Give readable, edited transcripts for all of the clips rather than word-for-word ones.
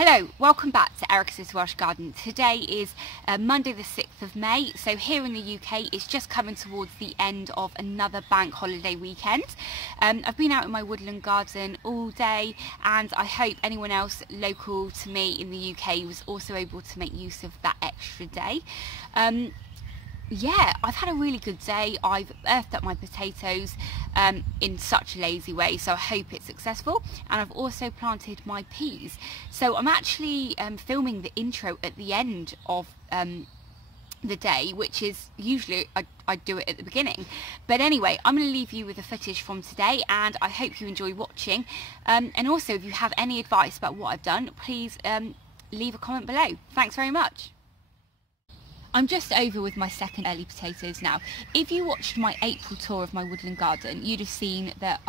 Hello, welcome back to Eric's Welsh Garden. Today is Monday the 6th of May, so here in the UK it's just coming towards the end of another bank holiday weekend. I've been out in my woodland garden all day and I hope anyone else local to me in the UK was also able to make use of that extra day. Yeah, I've had a really good day. I've earthed up my potatoes in such a lazy way, so I hope it's successful. And I've also planted my peas. So I'm actually filming the intro at the end of the day, which is usually I do it at the beginning. But anyway, I'm going to leave you with the footage from today and I hope you enjoy watching. And also, if you have any advice about what I've done, please leave a comment below. Thanks very much. I'm just over with my second early potatoes now. If you watched my April tour of my woodland garden, you'd have seen that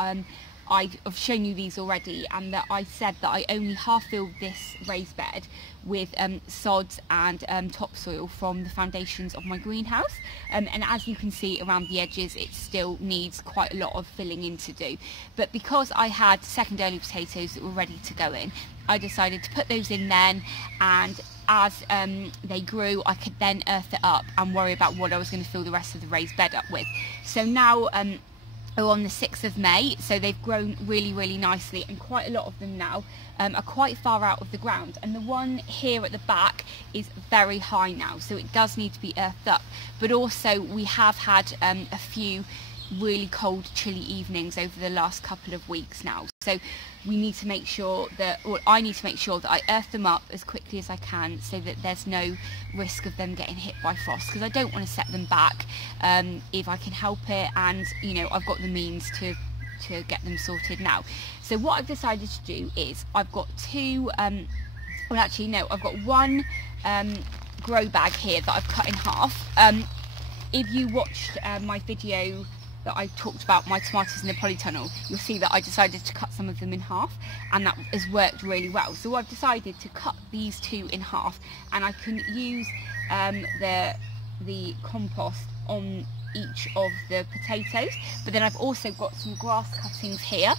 I've shown you these already, and that I said that I only half filled this raised bed with sods and topsoil from the foundations of my greenhouse, and as you can see around the edges it still needs quite a lot of filling in to do. But because I had second early potatoes that were ready to go in, I decided to put those in then, and as they grew I could then earth it up and worry about what I was going to fill the rest of the raised bed up with. So now we're on the 6th of May, so they've grown really nicely, and quite a lot of them now are quite far out of the ground, and the one here at the back is very high now, so it does need to be earthed up. But also we have had a few really cold chilly evenings over the last couple of weeks now, so we need to make sure that, or I need to make sure that I earth them up as quickly as I can so that there's no risk of them getting hit by frost, because I don't want to set them back if I can help it, and you know, I've got the means to get them sorted now. So what I've decided to do is I've got two well actually no, I've got one grow bag here that I've cut in half. If you watched my video that I talked about my tomatoes in the polytunnel, you'll see that I decided to cut some of them in half, and that has worked really well. So I've decided to cut these two in half, and I can use the compost on each of the potatoes. But then I've also got some grass cuttings here,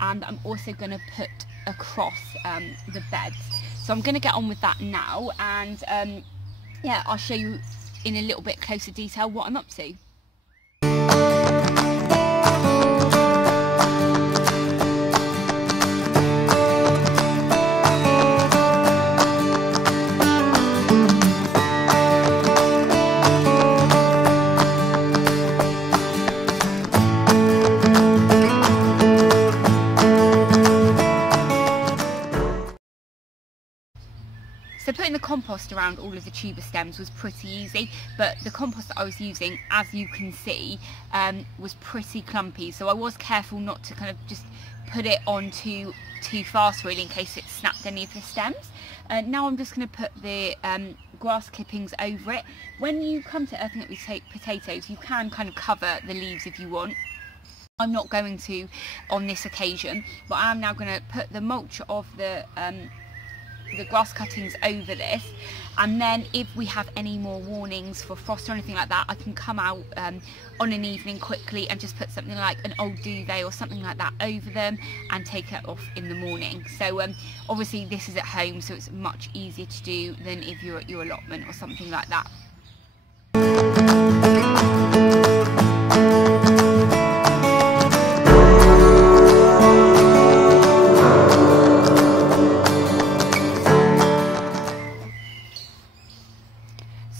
and I'm also going to put across the beds. So I'm going to get on with that now, and yeah, I'll show you in a little bit closer detail what I'm up to. So putting the compost around all of the tuber stems was pretty easy, but the compost that I was using, as you can see, was pretty clumpy, so I was careful not to kind of just put it on too fast really, in case it snapped any of the stems. Now I'm just going to put the grass clippings over it. When you come to earthing up your potatoes, you can kind of cover the leaves if you want. I'm not going to on this occasion, but I am now going to put the mulch of the grass cuttings over this, and then if we have any more warnings for frost or anything like that, I can come out on an evening quickly and just put something like an old duvet or something like that over them and take it off in the morning. So obviously this is at home, so it's much easier to do than if you're at your allotment or something like that.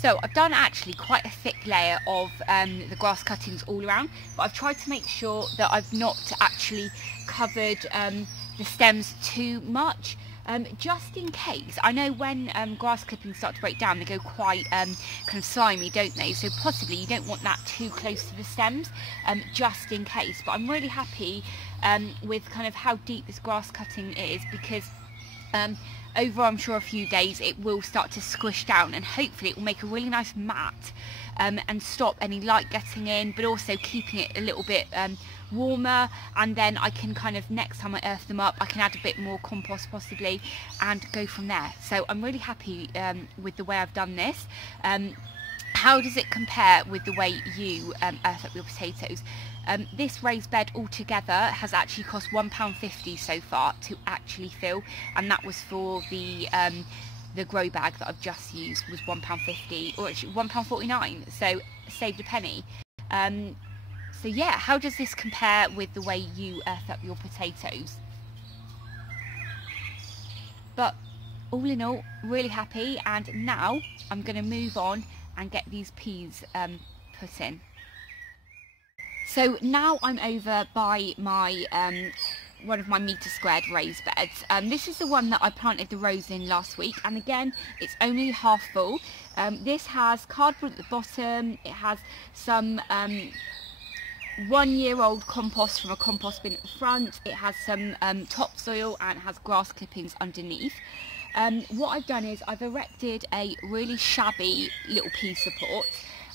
So I've done actually quite a thick layer of the grass cuttings all around, but I've tried to make sure that I've not actually covered the stems too much, just in case. I know when grass clippings start to break down, they go quite kind of slimy, don't they? So possibly you don't want that too close to the stems, just in case. But I'm really happy with kind of how deep this grass cutting is, because over I'm sure a few days it will start to squish down, and hopefully it will make a really nice mat and stop any light getting in, but also keeping it a little bit warmer. And then I can kind of, next time I earth them up, I can add a bit more compost possibly and go from there. So I'm really happy with the way I've done this. How does it compare with the way you earth up your potatoes? This raised bed altogether has actually cost £1.50 so far to actually fill, and that was for the grow bag that I've just used was £1.50, or actually £1.49, so saved a penny. So yeah, how does this compare with the way you earth up your potatoes? But all in all, really happy, and now I'm going to move on and get these peas put in. So now I'm over by my one of my metre squared raised beds. This is the one that I planted the rows in last week, and again it's only half full. This has cardboard at the bottom, it has some 1-year-old compost from a compost bin at the front, it has some topsoil, and it has grass clippings underneath. What I've done is I've erected a really shabby little pea support,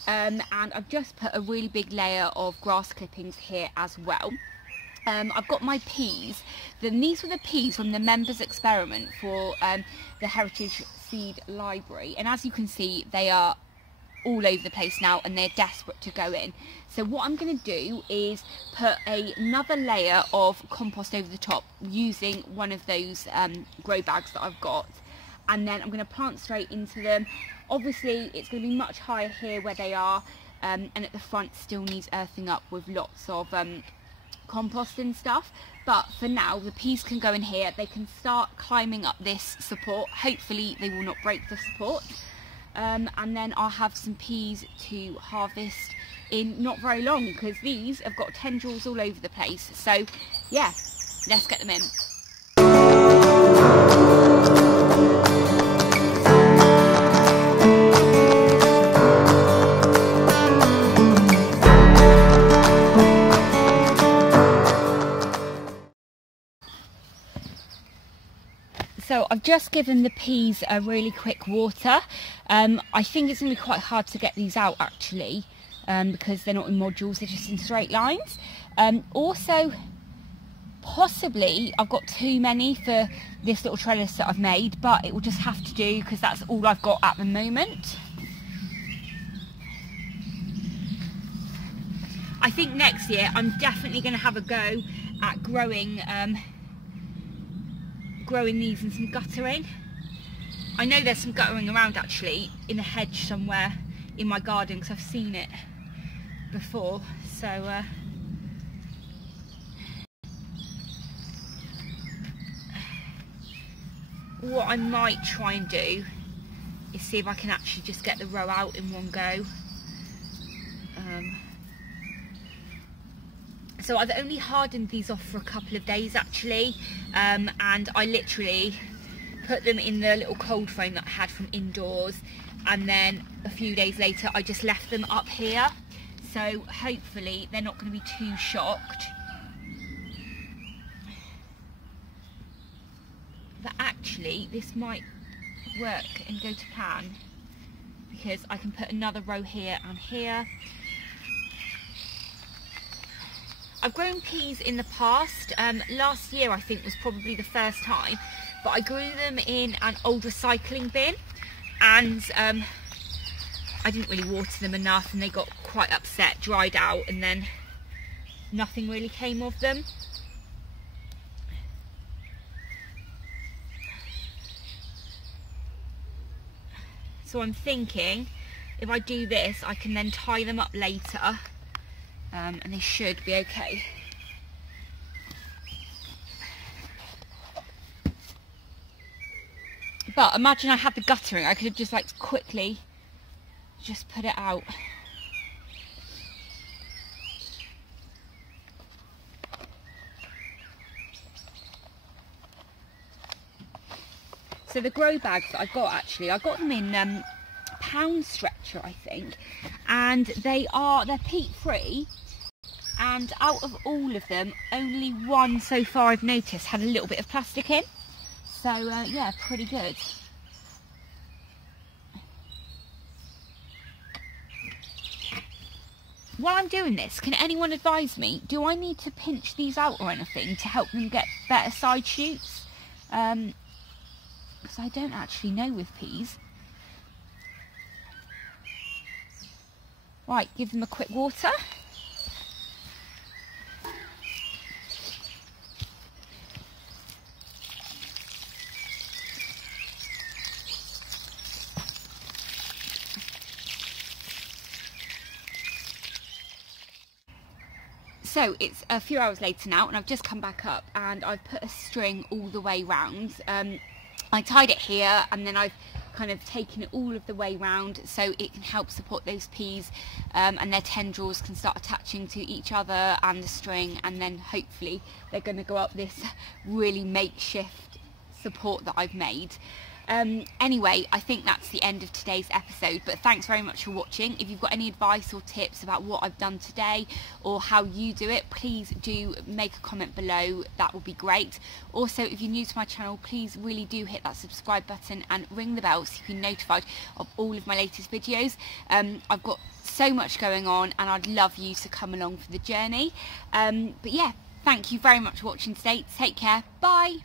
and I've just put a really big layer of grass clippings here as well. I've got my peas. These were the peas from the members experiment for the Heritage Seed Library, and as you can see they are all over the place now and they're desperate to go in. So what I'm going to do is put another layer of compost over the top using one of those grow bags that I've got, and then I'm going to plant straight into them. Obviously it's going to be much higher here where they are, and at the front still needs earthing up with lots of compost and stuff, but for now the peas can go in here. They can start climbing up this support. Hopefully they will not break the support, and then I'll have some peas to harvest in not very long, because these have got tendrils all over the place. So yeah, let's get them in. So I've just given the peas a really quick water. I think it's going to be quite hard to get these out actually, because they're not in modules, they're just in straight lines. Also, possibly I've got too many for this little trellis that I've made, but it will just have to do because that's all I've got at the moment. I think next year I'm definitely going to have a go at growing these in some guttering. I know there's some guttering around actually in a hedge somewhere in my garden because I've seen it before. So what I might try and do is see if I can actually just get the row out in one go. So I've only hardened these off for a couple of days actually, and I literally put them in the little cold frame that I had from indoors, and then a few days later I just left them up here, so hopefully they're not going to be too shocked. But actually this might work and go to plan, because I can put another row here and here. I've grown peas in the past. Last year I think was probably the first time, but I grew them in an old recycling bin, and I didn't really water them enough and they got quite upset, dried out, and then nothing really came of them. So I'm thinking if I do this I can then tie them up later, and they should be okay. But imagine I had the guttering, I could have just like quickly just put it out. So the grow bags that I got, actually I got them in pound stretcher I think, and they're peat free, and out of all of them only one so far I've noticed had a little bit of plastic in, so yeah, pretty good. While I'm doing this, can anyone advise me, do I need to pinch these out or anything to help them get better side shoots? Because I don't actually know with peas. Right, give them a quick water. So it's a few hours later now, and I've just come back up and I've put a string all the way round. I tied it here, and then I've kind of taken it all of the way round so it can help support those peas, and their tendrils can start attaching to each other and the string, and then hopefully they're going to go up this really makeshift support that I've made. Anyway, I think that's the end of today's episode, but thanks very much for watching. If you've got any advice or tips about what I've done today or how you do it, please do make a comment below. That would be great. Also, if you're new to my channel, please really do hit that subscribe button and ring the bell so you can be notified of all of my latest videos. I've got so much going on and I'd love you to come along for the journey. But yeah, thank you very much for watching today. Take care. Bye.